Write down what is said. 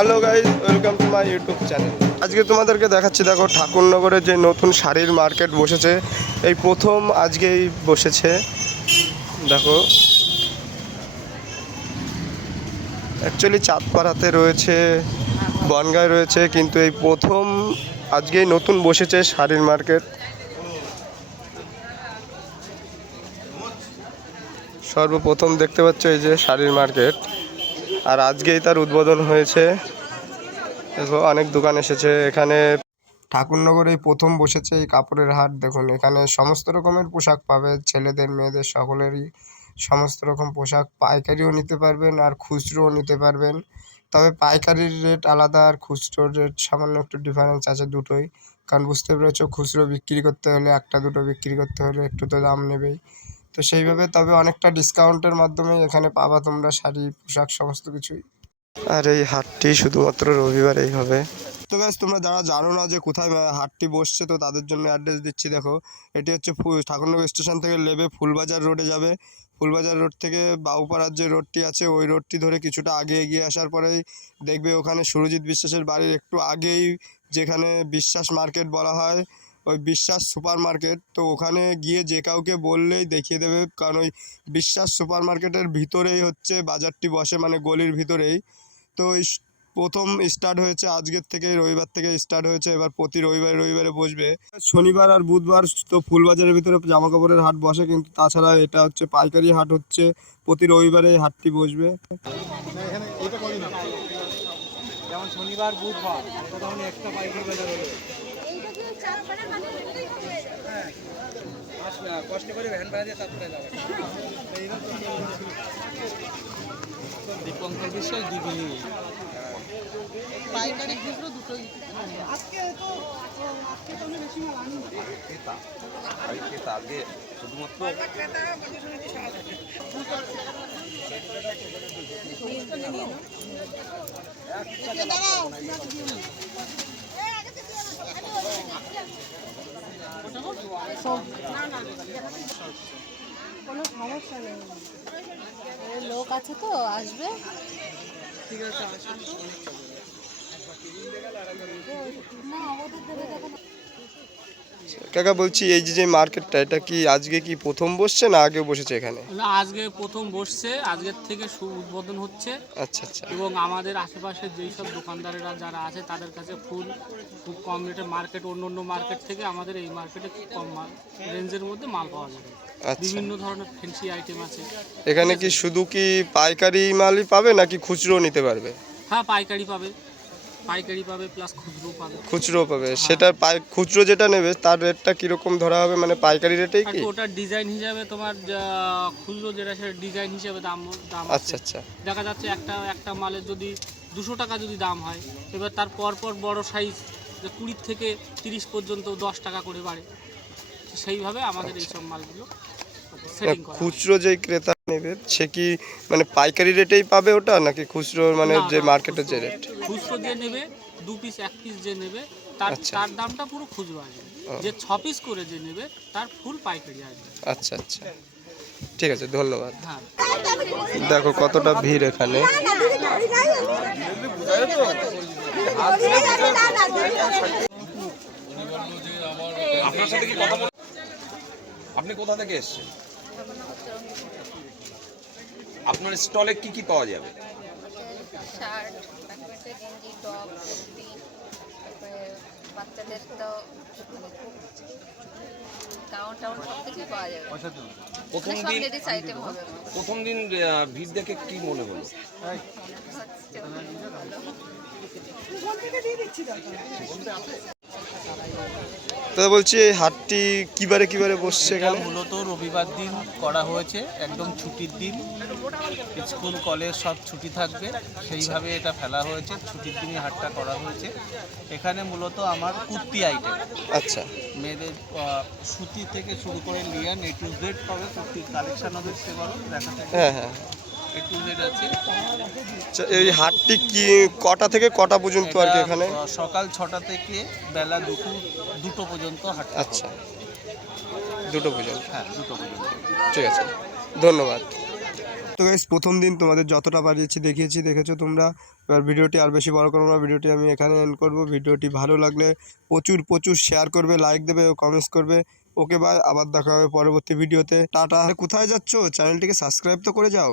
Hello guys, welcome to my YouTube channel. আজকে তোমাদেরকে দেখাচ্ছি, দেখো ঠাকুরনগরে যে নতুন শাড়ির মার্কেট বসেছে, এই প্রথম আজকেই বসেছে। দেখো অ্যাকচুয়ালি চাঁদপাড়াতে রয়েছে, বনগাঁয় রয়েছে, কিন্তু এই প্রথম আজকেই নতুন বসেছে শাড়ির মার্কেট। সর্বপ্রথম দেখতে পাচ্ছ এই যে শাড়ির মার্কেট, আর আজকেই তার উদ্বোধন হয়েছে। দেখো অনেক দোকান এসেছে এখানে। ঠাকুরনগরে প্রথম বসেছে এই কাপড়ের হাট। দেখুন এখানে সমস্ত রকমের পোশাক পাবে, ছেলেদের মেয়েদের সকলেরই সমস্ত রকম পোশাক। পাইকারিও নিতে পারবেন আর খুচরোও নিতে পারবেন, তবে পাইকারির রেট আলাদা আর খুচরোর রেট সামান্য একটু ডিফারেন্স আছে দুটোই। কারণ বুঝতে পেরেছো, খুচরো বিক্রি করতে হলে একটা দুটো বিক্রি করতে হলে একটু তো দাম নেবেই, তো সেইভাবে তবে অনেকটা ডিসকাউন্টের মাধ্যমে এখানে পাবা তোমরা শাড়ি, পোশাক, সমস্ত কিছুই। আর এই হাটটি শুধুমাত্র রবিবারেই হবে। তো গাইস, তোমরা যারা জানো না যে কোথায় হাটটি বসছে, তো তাদের জন্য অ্যাড্রেস দিচ্ছি। দেখো এটি হচ্ছে ঠাকুরনগর স্টেশন থেকে নেবে ফুলবাজার রোডে যাবে। ফুলবাজার রোড থেকে বাউপাড়ার যে রোডটি আছে ওই রোডটি ধরে কিছুটা আগে এগিয়ে আসার পরেই দেখবে ওখানে সুরজিৎ বিশ্বাসের বাড়ির একটু আগেই, যেখানে বিশ্বাস মার্কেট বলা হয়, ওই বিশ্বাস সুপার মার্কেট। তো ওখানে গিয়ে যে কাউকে বললেই দেখিয়ে দেবে, কারণ ওই বিশ্বাস সুপার মার্কেটের ভিতরেই হচ্ছে বাজারটি বসে, মানে গলির ভিতরেই। তো প্রথম স্টার্ট হয়েছে আজকের থেকে, রবিবার থেকে স্টার্ট হয়েছে। এবার প্রতি রবিবারে রবিবারে বসবে, শনিবার আর বুধবার তো ফুলবাজারের ভিতরে জামা কাপড়ের হাট বসে, কিন্তু তাছাড়া এটা হচ্ছে পাইকারি হাট, হচ্ছে প্রতি রবিবারে এই হাটটি বসবে। যেমন শনিবার বুধবার তখন একটা পাইকারি বাজার হলো, কষ্ট করে ভ্যান ভাড়া দিয়ে তারপরে যাবে। দীপঙ্কর বিশ্বাস দুদিনই পাইকারি খুচরো দুটোই। আজকে তো আমি বেশি মাল আনি না, আগে শুধুমাত্র কোনো সমস্যা নেই, লোক আছে তো আসবে। ঠিক আছে, না ওদের দেবে তখন। কাকা বলছি, এই যে মার্কেটটা, এটা কি আজকে কি প্রথম বসছে না আগেও বসেছে এখানে? না, আজকে প্রথম বসছে, আজকের থেকে উদ্বোধন হচ্ছে। আচ্ছা আচ্ছা। এবং আমাদের আশেপাশে যেই সব দোকানদারেরা যারা আছে তাদের কাছে খুব কম রেটে মার্কেট, অন্য মার্কেট থেকে আমাদের এই মার্কেটে খুব কম রেঞ্জের মধ্যে মাল পাওয়া যাবে। বিভিন্ন ধরনের ফ্যান্সি আইটেম আছে এখানে। কি শুধু কি পাইকারি মালই পাবে নাকি খুচরো নিতে পারবে? হ্যাঁ, পাইকারি পাবে প্লাস খুচরো পাবে। সেটা খুচরো যেটা নেবে তার রেটটা কিরকম ধরা হবে, মানে পাইকারি রেটেই কি? ওটার ডিজাইন হিসাবে তোমার খুচরো যেটা সেটা ডিজাইন হিসাবে দাম আচ্ছা আচ্ছা। দেখা যাচ্ছে একটা মালের যদি 200 টাকা যদি দাম হয়, এবার তার পর বড় সাইজ 20 থেকে 30 পর্যন্ত 10 টাকা করে বাড়ে। সেইভাবে আমাদের এইসব মালগুলো সেটিং করা। খুচরো যে ক্রেতা নেবে সে কি মানে পাইকারি রেটেই পাবে ওটা, নাকি খুচরো মানে যে মার্কেটের যে রেট? খুচরো যে নেবে 2 পিস 1 পিস যে নেবে তার দামটা পুরো খুচরো আসবে। যে 6 পিস করে যে নেবে তার ফুল পাইকারি আসবে। আচ্ছা আচ্ছা, ঠিক আছে, ধন্যবাদ। হ্যাঁ, দেখো কতটা ভিড় এখানে। আপনি কোথা থেকে এসেছেন? আপনার স্টলে কি কি পাওয়া যাবে? শার্ট, প্যান্টের গেঞ্জি, টপ, কুর্তি, তারপরে বাচ্চাদের তো গাউন টাউন সব কিছুই পাওয়া যাবে। সব লেডিস আইটেম হবে। প্রথম দিন ভিড় দেখে কি মনে হলো? তো বলছি, এই হাটটি কিবারে কিবারে বসছে এখানে? মূলত রবিবার দিন করা হয়েছে, একদম ছুটির দিন, স্কুল কলেজ সব ছুটি থাকবে, সেইভাবে এটা ফেলা হয়েছে। ছুটির দিনই হাটটা করা হয়েছে। এখানে মূলত আমার কুর্তি আইটেম, আচ্ছা, মেয়েদের সুতি থেকে শুরু করে লিয়ান A to Z পাবে। কুর্তির কালেকশানও দেখতে পারো, দেখাতে হ্যাঁ হ্যাঁ। A to Z আছে। এই হাটটি কি কটা থেকে কটা পর্যন্ত আর কি এখানে? সকাল 6টা থেকে বেলা দুপুর 2টো পর্যন্ত হাট। আচ্ছা, 2টো পর্যন্ত। হ্যাঁ, 2টো পর্যন্ত। ঠিক আছে, ধন্যবাদ। তো গাইস প্রথম দিন তোমাদের যতটা পারিয়েছি দেখিয়েছি, দেখেছো তোমরা। এবার ভিডিওটি আর বেশি বড় করবো না, ভিডিওটি আমি এখানে এন্ড করবো। ভিডিওটি ভালো লাগলে প্রচুর প্রচুর শেয়ার করবে, লাইক দেবে ও কমেন্টস করবে। ওকে বাই, আবার দেখা হবে পরবর্তী ভিডিওতে। টাটা। কোথায় যাচ্ছো? চ্যানেলটিকে সাবস্ক্রাইব তো করে যাও।